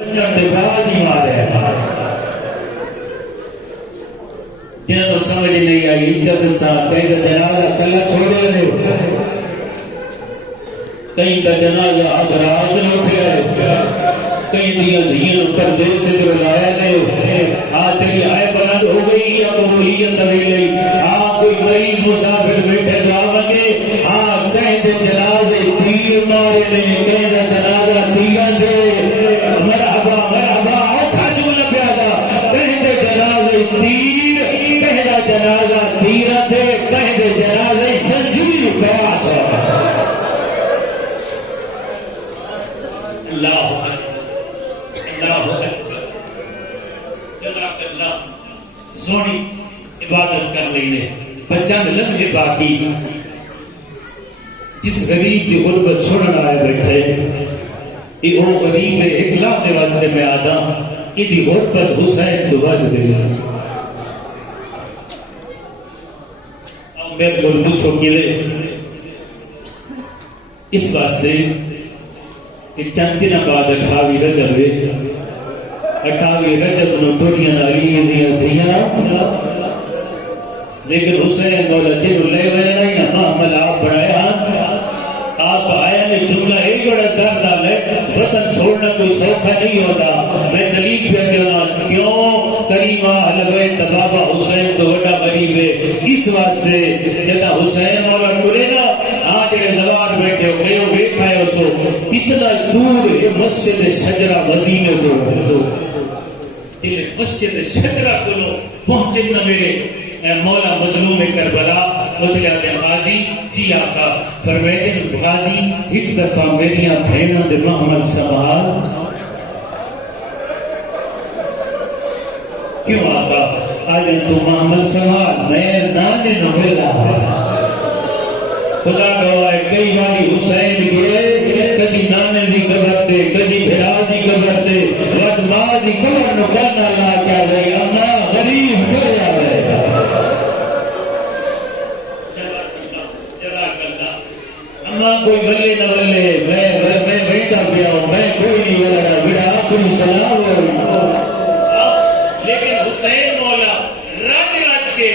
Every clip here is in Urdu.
جنہوں کو سمجھ نہیں آئی عزت انسان کہیں کا جنازہ کلا چھوڑے لے کہیں کا جنازہ اب رات میں اٹھے آئے کہیں دیا دھیاں پردیس سے جو لایا دے آج تیری آئے بلند ہو گئی یا قبولیت نوی گئی کوئی مریض مسافر بیٹھے دعا مانگے کہیں دے جنازے تیر مارے لے کہیں دے جنازہ تیر دے مرحبا مرحبا اٹھا جملہ پیادا کہیں دے جنازے تیر کہیں دے جنازہ تیر دے کہیں دے جنازے سنجوی پیاچ اللہ اللہ جزاک اللہ زونی عبادت کر لینے بچند لمحے باقی جس غریب کی غربت چھوڑنا آئے بیٹھے یہ وہ غریب ہے ایک لفظ واسطے میں آدھا کہ دی غربت حسین دوبار دے میرے کو پوچھو کیلے اس واسطے کہ چند دن بعد 28 رجب ہے 28 رجب نو ٹوریاں نالی دیا لیکن حسین مولا جن لے ہوئے نہیں نا محمل آپ بڑھایا آپ آیا میں جملہ ایک بڑا در ڈالے وطن چھوڑنا کوئی سوکھا نہیں ہوتا میں دلیل پہ دینا کیوں کریمہ حلویت بابا حسین تو وڈا غریب ہے اس واسطے جنا حسین مولا ٹورے نا آج نے زوار بیٹھے ہو گئے ہو بیٹھا ہے اسو کتنا دور ہے مسجد شجرہ مدینے کو مسجد شجرہ کو پہنچے نہ میرے مولا مظلوم کربلا مسلح غازی جی آقا فرمیدے غازی ایک دفعہ میریاں بھینا دے محمد سمال کیوں آقا آجن تو محمد سمال میں نانے نہ ملا خدا گواہ کئی باری حسین گئے کدی نانے دی قبر دے کدی بھرا دی قبر دے وقت ماں دی قبر نو کرنا لا کیا گئی اما غریب گئے آئے کوئی بلے نہ بلے میں بیٹا پیا ہوں میں کوئی نہیں بلا رہا میرا آخری سلام لیکن حسین مولا رج رج کے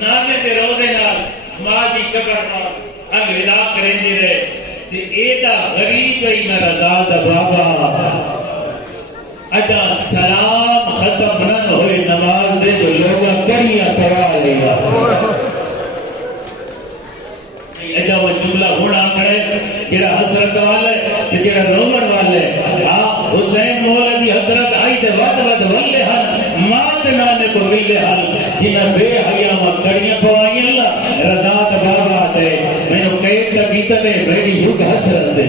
نانے دے روزے نال ماں دی قبر نال الوداع کریں دے رہے تے ایڈا غریب ہی نہ رضا دا بابا اجا سلام ختم نہ ہوئے نماز دے جو لوگا کریاں پڑھا لیا اجا وہ جملہ ہونا کھڑے جڑا حضرت والے جڑا رومن والے حسین مولا دی حضرت آئی دے ود ود ولے ہن مات نانے کو ویلے ہن جنہ بے حیا ما کڑیاں پوائیں اللہ رضا تے بابا تے مینوں کہے تے بیتنے میری یوگ حسرت دے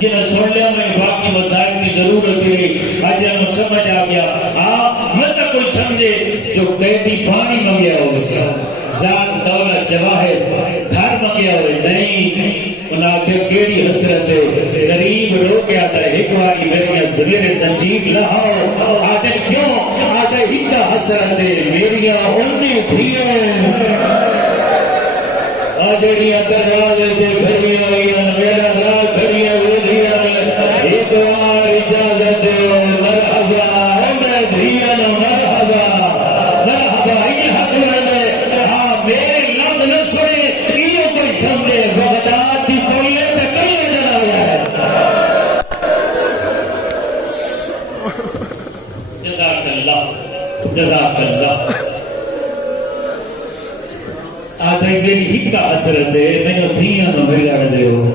جنہ سن لیا میں باقی مسائل کی ضرورت نہیں اج ہم سمجھ آ گیا مت کوئی سمجھے جو قیدی پانی منگیا ہو ذات دولت جواہر گھر منگیا ہوئے نہیں انہاں کے کیڑی حسرت ہے غریب رو کے آتا ہے ایک باری میری زمیر زنجیر لاؤ آدھے کیوں آدھے اتنا حسرت ہے میری انہیں دھیے آدھڑیاں دروازے دے گھڑیاں ہوئیاں میرا راہ گھڑیاں ہوئے دیا ایک بار اجازت دے مرحبا میں دھیا نہ مرحبا مرحبا یہ حق بڑھنے میرے لفظ نہ سنے یہ کوئی سمجھے بغداد کی پولیے پہ کئی جنا ہوا ہے جزاک اللہ جزاک اللہ آدھائی میری ہکا حسرت ہے میں نے دھیاں نہ ملن دے ہو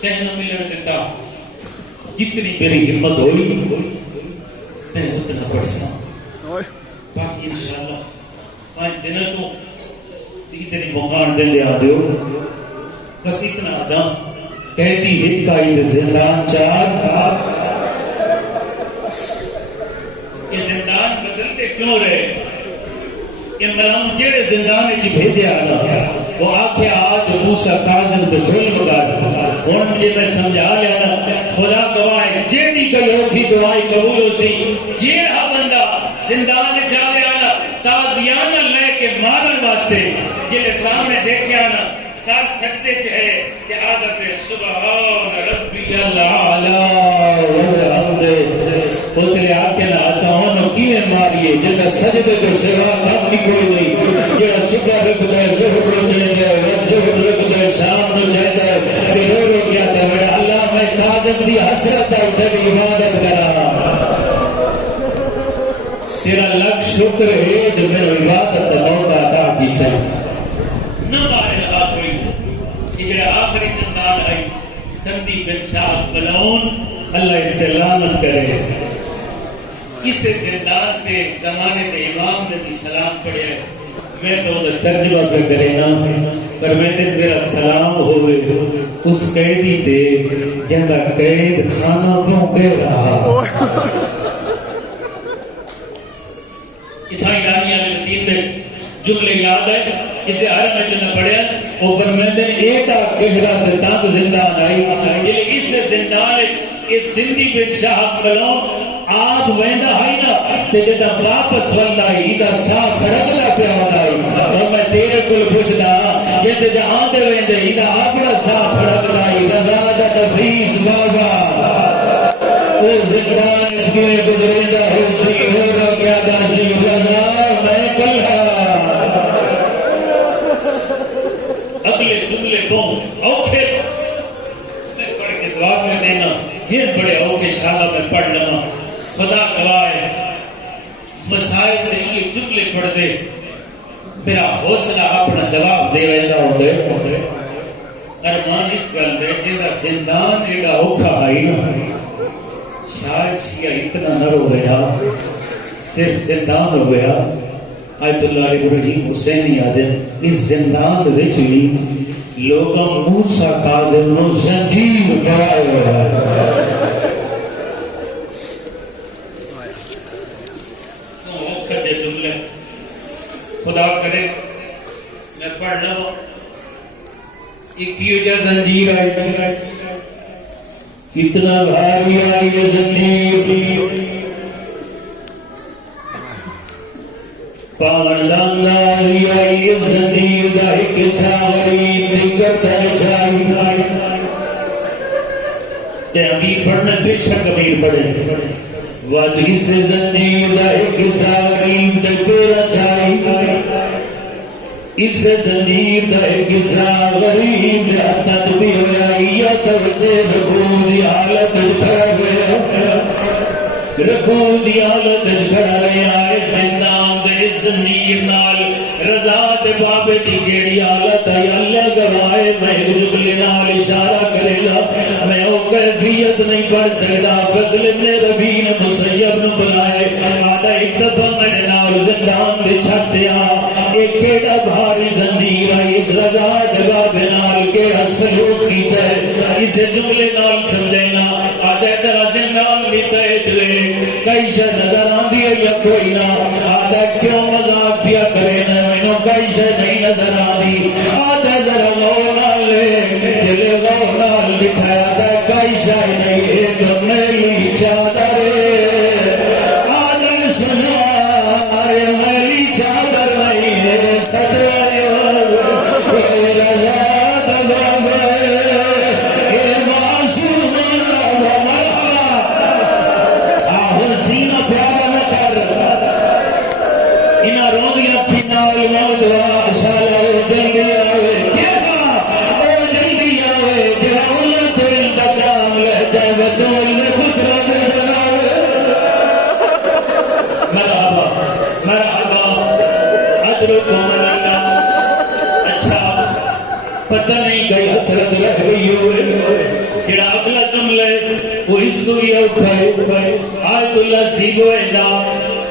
کہنا ملن دیتا جتنی میری ہمت ہوئی میں اتنا پڑھسا باقی انشاءاللہ پانچ دنوں تو اتنی مقان دے لے آدھے ہو بس اتنا آدھا کہتی ہکائی زندان چار یہ زندان بدلتے کیوں رہے کہ ملام جیڑے زندان چی بھیدے آنا وہ آکھے آج موسیٰ کاظم دے ظلم کر اور مجھے میں سمجھا لینا خدا گواہ جیڑی کئی ہوتی دعائی قبول ہو سی جیڑا بندہ زندان چاہے آنا تازیانہ لے کے مارن واسطے جیڑے سامنے دیکھے آنا ساتھ سکتے چاہے کہ عادت سبحان ربی العالی والحمد اس نے آکے نا آسانوں کیے ماریے جنہ سجدے جو سوا کام بھی کوئی نہیں جنہ صبح رکھ دے ظہر رو چاہتے ظہر رکھ دے شام رو چاہتے کہ رو کیا تھا میرا اللہ میں کاظم دی حسرت ہے تیری عبادت کرا تیرا لکھ شکر ہے جو میرے عبادت موقع عطا کیتا ہے نہ بائے آخری یہ آخری زندان آئی سندی بن شاہ بلون اللہ اس سے لعنت کرے اس زندان کے زمانے میں امام نے بھی سلام پڑھے میں تو ترجمہ پہ کرے نا پر میں نے میرا سلام ہوئے اس قیدی تے جنگا قید خانہ کیوں کہہ رہا اتھائی رانی آنے مدین تے جملے یاد ہے اسے عرب میں جنہ پڑھے وہ فرمیدن ایٹا کہرا تے تاں زندان آئی یہ اس زندان اس زندی بن شاہ بلون آپ ویندہ آئی نا تے جدہ واپس والدائی ادھا صاف کھڑکلا پہ آدائی اور میں تیرے کل پوچھنا جدہ جا آندے ویندے ادھا آپڑا صاف کھڑکلائی رضا تفریس بابا وہ زندان اس کے گزریدہ حسی ہوگا کیا داسی رضا میں کلھا اگلے جملے بہت اوکھے میں پڑھ کے دعا میں دینا یہ بڑے اوکھے شاہ میں پڑھ لما خدا گواہ مسائل نے یہ جملے پڑھ دے میرا حوصلہ اپنا جواب دے رہا ہوندے ارمان اس گل دے جیدہ زندان ایڈا اوکھا آئی نا شاید شیعہ اتنا نہ ہو گیا صرف زندان ہو گیا آیت اللہ ابراہیم حسینی آدم اس زندان وچ بھی لوگاں موسیٰ کاظم نو زنجیر پڑھائے ہوئے خدا کرے میں پڑھ لوں ایک یہ زنجیر آئی کتنا بھاری آئی یہ زنجیر پاندان ناری آئی یہ زنجیر دا ایک ساوری نگر پہنچائی تے امیر پڑھنا بے شک امیر پڑھے وادی سے زنجیر دا ایک ساوری نگر پہنچائی اس زنجیر دا ایک ساوری نگر پہنچائی رکھو دی حالت کھڑا رہے آئے زندان دے زنجیر نال رضا دے بابے دی گیڑی حالت ہے اللہ گوائے میں جبل نال اشارہ کرے گا میں او کیفیت نہیں پڑھ سکتا فضل ابن ربی نے مسیب نے بلائے آدھا ایک دفعہ میرے نال زندان دے چھٹیا ایک کیڑا بھاری زنجیر آئی اس رضا دے بابے نال کیڑا سلوک کیتا ہے اسے جملے نال سمجھینا آدھا ذرا زندان بھی تیج لے کئی نظر آندی ہے یا کوئی نہ آدھا کیوں مذاق پیا کرے نہ میں کئی نہیں نظر آندی آدھا ذرا غور نہ لے دل غور نہ لکھایا تھا کئی نہیں ایک میری چادر آدھا سنا میری چادر نہیں ہے صدر پتہ نہیں گئی حسرت رہ گئی ہوئے جڑا اگلا جملہ وہ سوریہ اٹھائے آیت اللہ سیبو اینا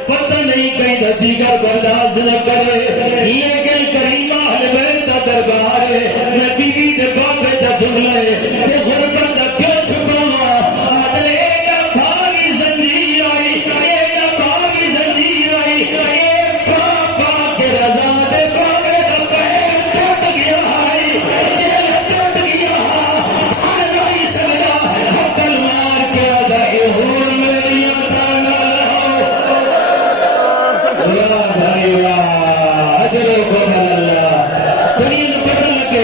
پتہ نہیں کہیں دا دیگر برداشت نہ کرے لیکن کریم اہل بیت دا دربار ہے نبی بھی دے باپے دا جملہ ہے کہ غربت دا کیوں چھپاوا آدھر ایک بھاگی زنجیر آئی ایک بھاگی زنجیر آئی ایک پاپا کے رضا دے باپے دا پہر ٹوٹ گیا ہے جیل ٹوٹ گیا ہے نہیں سکتا حقل مار کے آدھا ہور میری آتانا اللہ بھائی اللہ اجر و کمال اللہ دنیا پتہ لگے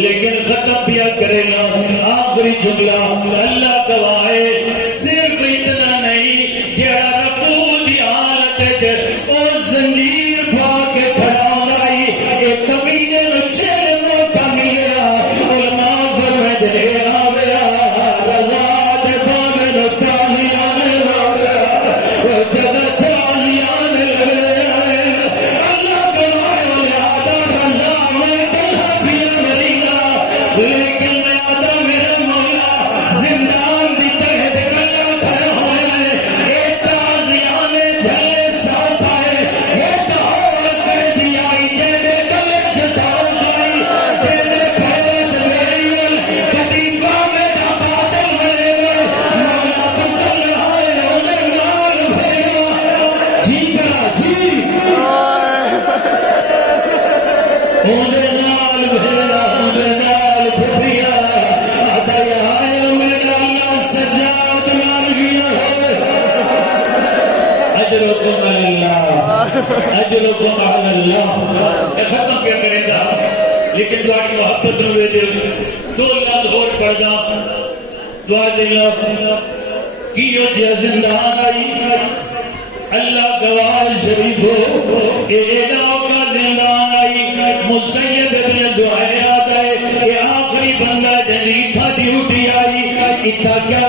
لیکن ختم پیا کرے گا آخری جملہ اللہ گواہ صرف اتنا نہیں جڑا رکوع دی حالت وچ او زنجیر پا کے کھڑا ہوئی اے کمینے نو چل موقع ملیا علماء فرماتے ہیں آویا رضا دے باویں نو تالیاں نے ماریا او جب تالیاں نے اللہ گواہ یاد رضا میں تنہا پیا مرینا لیکن میں آدھا میرے مولا زندان دی تحت کلا کھڑا ہوئے اے تازیاں نے جھلے ساتھ آئے اے دہور قیدی آئی جینے گلے جتاؤ گئی جینے پھیرے جبیل قدیمہ میں نہ بادل ملے گئے مولا بدل آئے انہیں نال بھیرا جی کرا جی انہیں نال بھیرا انہیں نال بھیرا آدھا آئے میرا اللہ سجاد مار گیا ہے اجرکم علی اللہ اجرکم علی اللہ اے ختم کیا کرے گا لیکن تمہاری محبت نو دے دل دو لفظ اور پڑھ دا دعا دیا کیو جی زندان آئی اللہ گواہ شریف ہو اے اداؤ کا زندان آئی مسید ابن دعائے آتا ہے یہ آخری بندہ جنیتھا ڈیوٹی آئی اتھا کیا